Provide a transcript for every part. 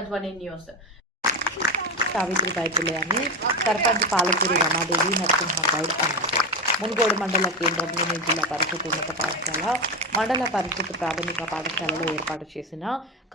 ప్రజాధ్వని news. Savitribai Phule అని సర్పంచ్ పాలకూరి రమాదేవి నరసింహ గౌడ్ అన్నారు. మునుగోడు మండల కేంద్రంలోని జిల్లా పరిషత్ ఉన్నత పాఠశాల, మండల పరిషత్ ప్రాథమిక పాఠశాలలో ఏర్పాటు చేసిన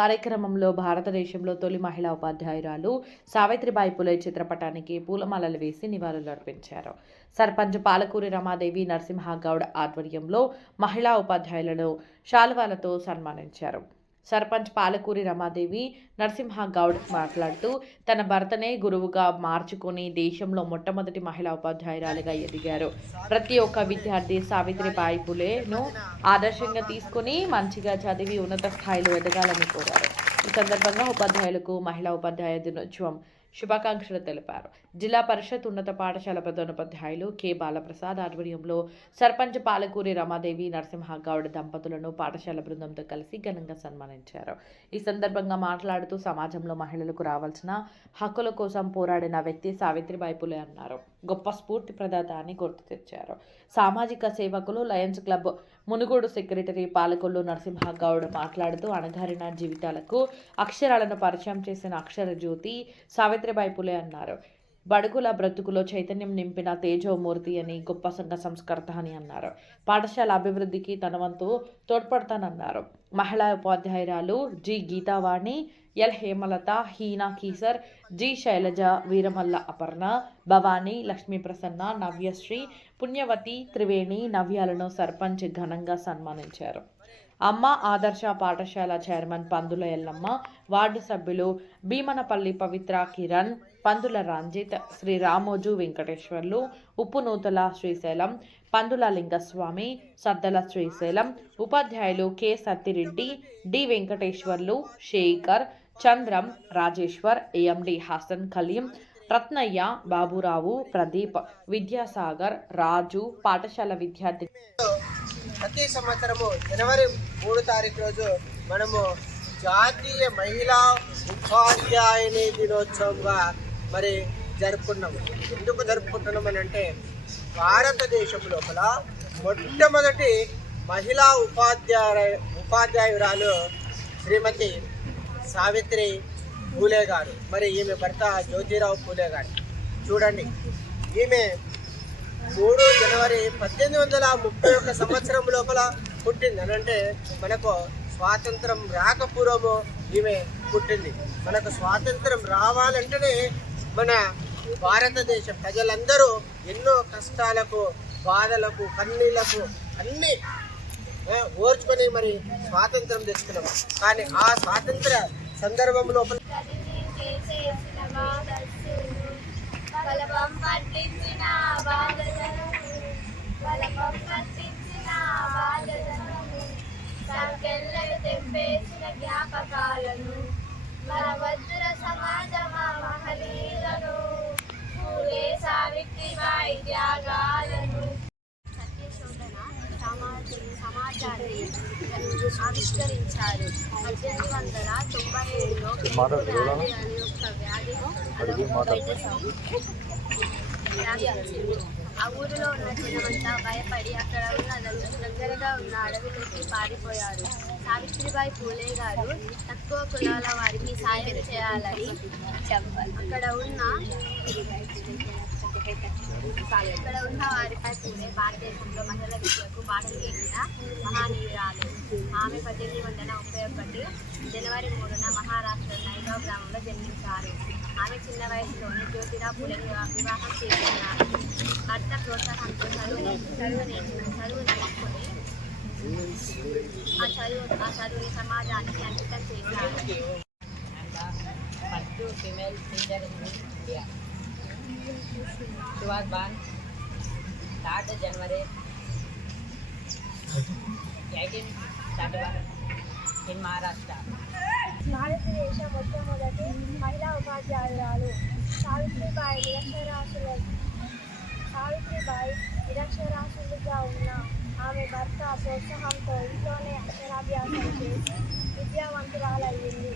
కార్యక్రమంలో భారతదేశంలో తొలి మహిళా ఉపాధ్యాయురాలు సావిత్రిబాయి పులే చిత్రపటానికి పూలమాలలు వేసి నివాళులర్పించారు. సర్పంచ్ పాలకూరి రమాదేవి నరసింహ గౌడ్ ఆధ్వర్యంలో మహిళా ఉపాధ్యాయులను శాలువాలతో సన్మానించారు. సర్పంచ్ పాలకూరి రమాదేవి నరసింహ గౌడ్ మాట్లాడుతూ తన భర్తనే గురువుగా మార్చుకొని దేశంలో మొట్టమొదటి మహిళా ఉపాధ్యాయురాలిగా ఎదిగారు. ప్రతి ఒక్క విద్యార్థి సావిత్రిబాయి పులేను ఆదర్శంగా తీసుకుని మంచిగా చదివి ఉన్నత స్థాయిలో ఎదగాలని కోరారు. ఈ సందర్భంగా ఉపాధ్యాయులకు మహిళా ఉపాధ్యాయ దినోత్సవం శుభాకాంక్షలు తెలిపారు. జిల్లా పరిషత్ ఉన్నత పాఠశాల ప్రధానోపాధ్యాయులు కె బాలప్రసాద్ ఆధ్వర్యంలో సర్పంచ్ పాలకూరి రమాదేవి నరసింహ గౌడ్ దంపతులను పాఠశాల బృందంతో కలిసి ఘనంగా సన్మానించారు. ఈ సందర్భంగా మాట్లాడుతూ సమాజంలో మహిళలకు రావాల్సిన హక్కుల కోసం పోరాడిన వ్యక్తి సావిత్రిబాయి పులే అన్నారు. గొప్ప స్ఫూర్తి ప్రదాత అని గుర్తు తెచ్చారు. సామాజిక సేవకులు Lions club Munugode secretary Palakollu Narasimha Goud మాట్లాడుతూ అణగారిన జీవితాలకు అక్షరాలను పరిచయం చేసిన అక్షర జ్యోతి సావిత్రిబాయి పులే అన్నారు. బడుగుల బ్రతుకులో చైతన్యం నింపిన తేజోమూర్తి అని, గొప్ప సంఘ సంస్కర్త అని అన్నారు. పాఠశాల అభివృద్ధికి తన వంతు తోడ్పడతానన్నారు. మహిళా ఉపాధ్యాయురాలు G Geethavani, L Hemalatha, Heena Keesar, G Shailaja, Veeramalla Aparna, Bhavani, Lakshmi Prasanna, Navyasri, Punyavathi, Triveni, నవ్యాలను సర్పంచ్ ఘనంగా సన్మానించారు. అమ్మ ఆదర్శ పాఠశాల చైర్మన్ పందుల ఎల్లమ్మ, వార్డు సభ్యులు భీమనపల్లి పవిత్ర, కిరణ్, పందుల రంజిత్, శ్రీ రామోజు వెంకటేశ్వర్లు, ఉప్పునూతల శ్రీశైలం, పందుల లింగస్వామి, సద్దల శ్రీశైలం, ఉపాధ్యాయులు K Sattireddy, D Venkateswarlu, Shekar, Chandram, Rajeshwar, AMD Hasan Kaleem, Ratnaiah, Baburao, Pradeep, Vidyasagar, Raju, పాఠశాల విద్యార్థి. ప్రతి సంవత్సరము జనవరి 3 తారీఖు రోజు మనము జాతీయ మహిళా ఉపాధ్యాయుని దినోత్సవంగా మరి జరుపుకున్నాము. ఎందుకు జరుపుకుంటున్నాం అని అంటే భారతదేశం లోపల మొట్టమొదటి మహిళా ఉపాధ్యాయురాలు శ్రీమతి సావిత్రి పూలే గారు, మరి ఈమె భర్త జ్యోతిరావు పూలే గారు. చూడండి, ఈమె 3 జనవరి 1831 సంవత్సరం లోపల పుట్టింది అని అంటే మనకు స్వాతంత్రం రాకపూర్వము ఈమె పుట్టింది. మనకు స్వాతంత్రం రావాలంటేనే మన భారతదేశ ప్రజలందరూ ఎన్నో కష్టాలకు, బాధలకు, కన్నీళ్లకు అన్నీ ఓర్చుకొని మరి స్వాతంత్రం తెచ్చుకున్నాం. కానీ ఆ స్వాతంత్ర సందర్భం లోపల తెంపేసిన జ్ఞాపకాలను మరవద్దుర సమాజమా మహనీయులను, పూలే సావిత్రిబాయి త్యాగాలను. సత్యశోధన సమాజాన్ని ఆవిష్కరించారు. 1897లో అని ఒక వ్యాధి ఆ ఊరిలో ఉన్న జనమంతా భయపడి అక్కడ ఉన్న దగ్గరగా ఉన్న అడవిలోకి పారిపోయారు. సావిత్రిబాయి పూలే గారు తక్కువ కులాల వారికి సాయం చేయాలని అక్కడ ఉన్న వారిపై పూలే భారతదేశంలో మహిళల విద్యకు బాటలు వేసిన మహానీయురాలు. ఆమె 1831 జనవరి 3న మహారాష్ట్రలో నైగావ్ గ్రామంలో జన్మించారు. ఆమె చిన్న వయసులోనే జ్యోతిరావు పూలే వివాహం చేసుకున్నారు. భర్త ప్రోత్సాహంతో చదువు నేర్చుకుని ఆ చదువుని సమాజానికి అంకితం చేశారు. She was born 3rd January 1831 in Maharashtra. భారతదేశ మొట్టమొదటి మహిళా ఉపాధ్యాయురాలు సావిత్రిబాయి నిరక్షరాస్యులుగా ఉన్న ఆమె భర్త ప్రోత్సాహంతో ఇంట్లోనే అక్షరాభ్యాసం చేసి విద్యావంతురాలయ్యింది.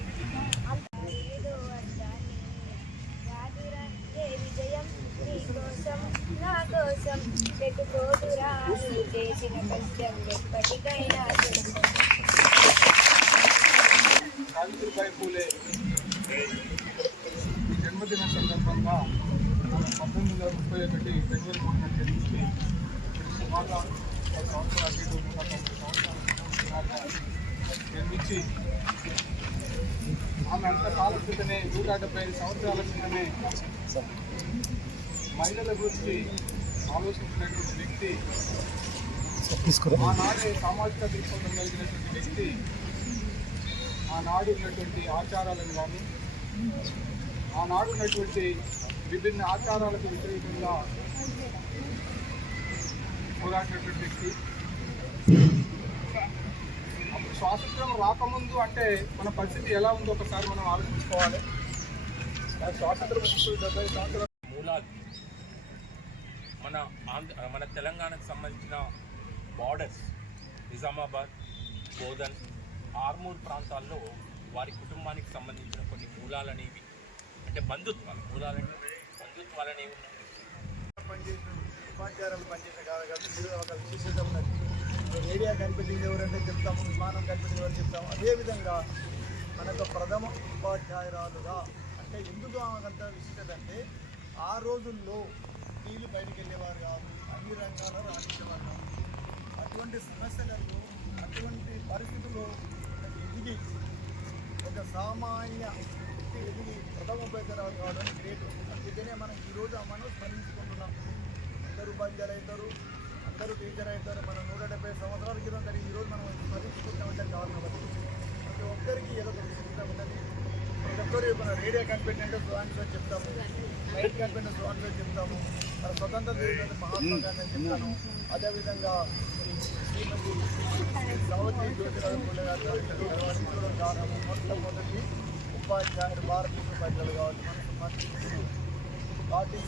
విజయం నీకోసం నా కోసం పెట్టుకోదురా, చేసిన కష్టం ఎప్పటికైనా. సావిత్రిబాయి పూలే భాగంగా 1931 జనవరి 3న జన్మించి సుమారుగా 10 సంవత్సరాలు అటు ఇటు 190 సంవత్సరాలు జన్మించి ఆమె అంతకాలం క్రితమే 175 సంవత్సరాల క్రితమే మహిళల గురించి ఆలోచించినటువంటి వ్యక్తి, ఆనాడే సామాజిక దృక్పథం కలిగినటువంటి వ్యక్తి, ఆనాడు ఉన్నటువంటి ఆచారాలను కానీ ఆనాడు ఉన్నటువంటి విభిన్న ఆచారాలకు వ్యతిరేకంగా పోరాడినటువంటి వ్యక్తి. అప్పుడు స్వాతంత్రం రాకముందు అంటే మన పరిస్థితి ఎలా ఉందో ఒకసారి మనం ఆలోచించుకోవాలి. స్వాతంత్రం 70 సంవత్సరాల మూలాలు మన తెలంగాణకు సంబంధించిన బార్డర్స్ నిజామాబాద్, బోధన్, ఆర్మూర్ ప్రాంతాల్లో వారి కుటుంబానికి సంబంధించిన కొన్ని మూలాలు అనేవి, అంటే బంధుత్వాలు, బంధుత్వాలు అనేవి పనిచేసిన ఉపాధ్యాయులు పనిచేసిన కాదు కాబట్టి మీరు ఒక విశేషత ఉన్నది. రేడియో కనిపెట్టింది ఎవరంటే చెప్తాము, విమానం కనిపెట్టింది ఎవరు చెప్తాము. అదేవిధంగా మనకు ప్రథమ ఉపాధ్యాయురాలుగా అంటే ఎందుకు ఆమెకంత విశిష్టత అంటే ఆ రోజుల్లో స్త్రీలు బయటికి వెళ్ళేవారు కాదు, అన్ని రంగాల్లో రాణించేవారు కాదు. అటువంటి సమస్యలలో అటువంటి పరిస్థితుల్లో ఎదిగి ఒక సామాన్య వ్యక్తి ఎదిగి ప్రథమ ఉపాధ్యాయురాలు కావడం గ్రేట్. అందుకనే మనం ఈరోజు మనం స్మరించుకుంటున్నాం. అందరూ ఉపాధ్యాయులు అవుతారు, అందరూ టీచర్ అవుతారు. మనం 170 సంవత్సరాల క్రితం కానీ ఈరోజు మనం స్మరించుకుంటామంటే కారణం ప్రతి ఒక్కరికి ఏదో ఒక విశిష్టత ఉన్నది. ప్రతి ఒక్కరు మన రేడియో కనిపెట్టినట్టు సుహాన్షో చెప్తాము, లైట్ కనిపెట్టిన సుహాన్షో చెప్తాము, మన స్వతంత్ర మహాత్మా గాంధీ అని చెప్తాను. అదేవిధంగా శ్రీమతి సరోజినీ జ్యోతిరావు పూలే గారు నిర్వహించడం కారణం మొట్టమొదటి ఉపాధ్యాయులు, భారతీయ ఉపాధ్యాయులు కావచ్చు. కాబట్టి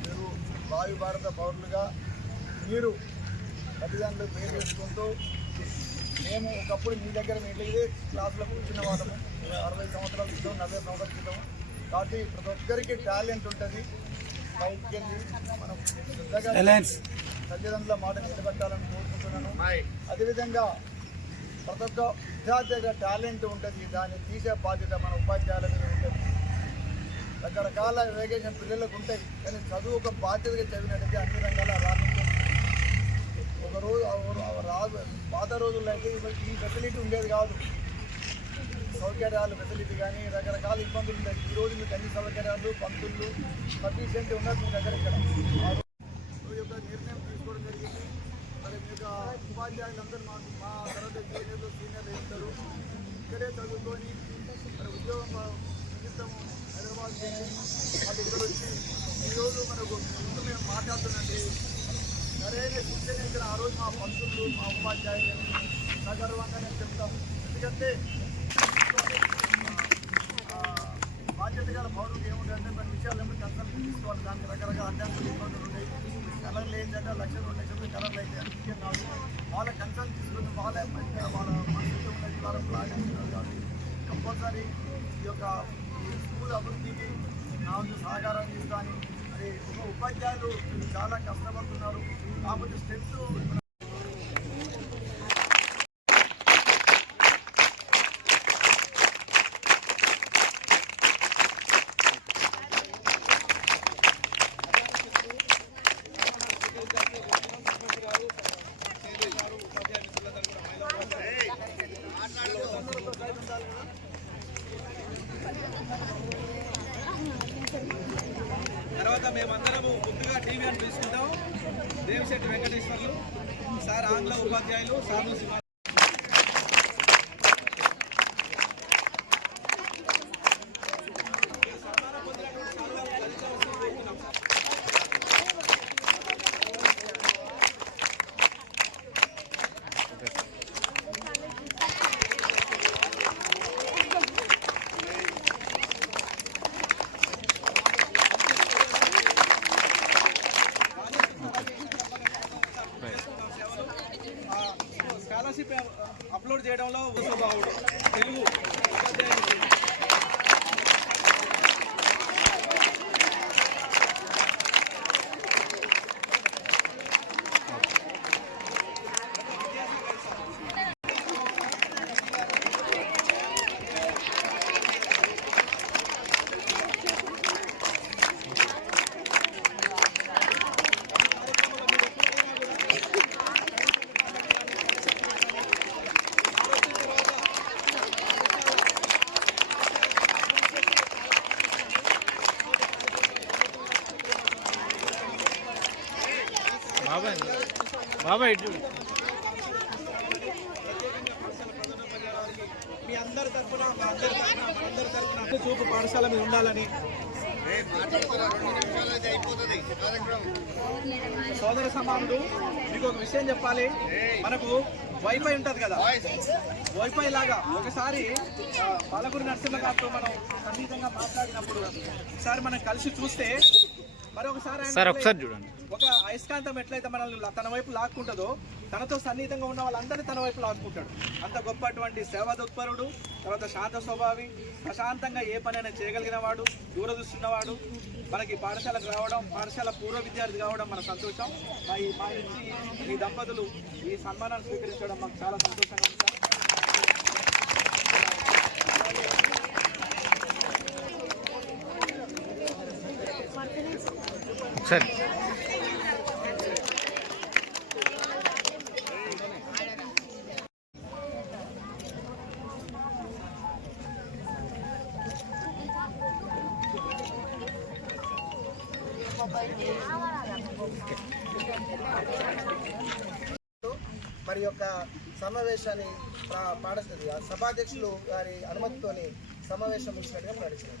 మీరు వాయు భారత పౌరులుగా మీరు తల్లిదండ్రులు పేరు చేసుకుంటూ మేము ఒకప్పుడు మీ దగ్గర మేము ఇదే క్లాసులో కూర్చున్న వాళ్ళము 60 సంవత్సరాల క్రితం, 40 సంవత్సరాల క్రితం. కాబట్టి ప్రతి ఒక్కరికి టాలెంట్ ఉంటుంది. బయటికి వెళ్ళి మనం శ్రద్ధగా తల్లిదండ్రుల మాట నిలబెట్టాలని కోరుకుంటున్నాను. అదేవిధంగా ప్రతి ఒక్క విద్యార్థి దగ్గర టాలెంట్ ఉంటుంది, దాన్ని తీసే బాధ్యత మన ఉపాధ్యాయుల మీద ఉంటుంది. రకరకాల వేగేషన్ పిల్లలకు ఉంటాయి, కానీ చదువు ఒక బాధ్యతగా చదివినట్టయితే అన్ని రంగాల రాణించవచ్చు. పాత రోజుల్లో అయితే ఈ ఫెసిలిటీ ఉండేది కాదు. సౌకర్యాలు ఫెసిలిటీ కానీ రకరకాల ఇబ్బందులు ఉంటాయి. ఈరోజు మీకు అన్ని సౌకర్యాలు, పంతులు సఫిషియెంట్ ఉన్నది మీ దగ్గర. ఇక్కడ యొక్క నిర్ణయం తీసుకోవడం జరిగింది. మరి మీ యొక్క ఉపాధ్యాయులందరూ మా తర్వాత సీనియర్లు ఇస్తారు. ఇక్కడే చదువుకొని మరి ఉద్యోగం నిమిత్తము హైదరాబాద్ మా దగ్గర వచ్చి ఈరోజు మనకు ముందు మేము మాట్లాడుతున్నది సరైన శిక్షణ ఇచ్చిన ఆ రోజు మా పంతులు, మా ఉపాధ్యాయులు సగర్వంగా నేను చెప్తాము. ఎందుకంటే బాధ్యత గల పౌరులకు ఏముంటుందంటే మన విషయాలు కన్సల్ట్ తీసుకోవాలి. దానికి రకరకాల అధ్యాపకులు ఇబ్బందులు ఉన్నాయి. కలర్లు ఏంటంటే 1,00,000, 2,00,000 కలర్లు అయితే అందుకే కాదు. వాళ్ళ కన్సల్ట్ తీసుకుని వాళ్ళ మంచిగా వాళ్ళ మనసులో ఉన్నది వాళ్ళ ప్లాన్ కాబట్టి కంపల్సరీ ఈ యొక్క స్కూల్ అభివృద్ధికి నా సహకారం ఇస్తాను. మరి ఉపాధ్యాయులు చాలా కష్టపడుతున్నారు కాబట్టి స్టెప్స్ తర్వాత మేమందరము ముందుగా టీవీ అని తీసుకుంటాం. దేవిశెట్టి వెంకటేశ్వర్లు సార్, ఆంగ్ల ఉపాధ్యాయులు సాధు సింహ. స్కాలర్షిప్ అప్లోడ్ చేయడంలో ఉత్సవాడు తెలుగు మీ అందరి తరఫున మనందరి తరఫున చూపు పాఠశాల మీద ఉండాలని సోదర సమానుడు మీకు ఒక విషయం చెప్పాలి. మనకు వైఫై ఉంటుంది కదా, వైఫై లాగా ఒకసారి పాలకూరి నరసింహ గారితో మనం సన్నిహితంగా మాట్లాడినప్పుడు ఒకసారి మనం కలిసి చూస్తే మరొకసారి ఒక అయస్కాంతం ఎట్లయితే మనల్ని తన వైపు లాక్కుంటుందో తనతో సన్నిహితంగా ఉన్న వాళ్ళందరినీ తన వైపు లాక్కుంటాడు. అంత గొప్పటువంటి సేవాదత్పరుడు, తర్వాత శాంత స్వభావి, ప్రశాంతంగా ఏ పనైనా చేయగలిగిన వాడు, దూరదృష్టిన్నవాడు. మనకి పాఠశాలకు రావడం, పాఠశాల పూర్వ విద్యార్థి కావడం మన సంతోషం. మా నుంచి ఈ దంపతులు ఈ సన్మానాన్ని స్వీకరించడం మాకు చాలా సంతోషంగా ఉంది. సరే మరి యొక్క సమావేశాన్ని సభాధ్యక్షులు గారి అనుమతితోని సమావేశం ఇచ్చినట్టుగా నడిచినారు.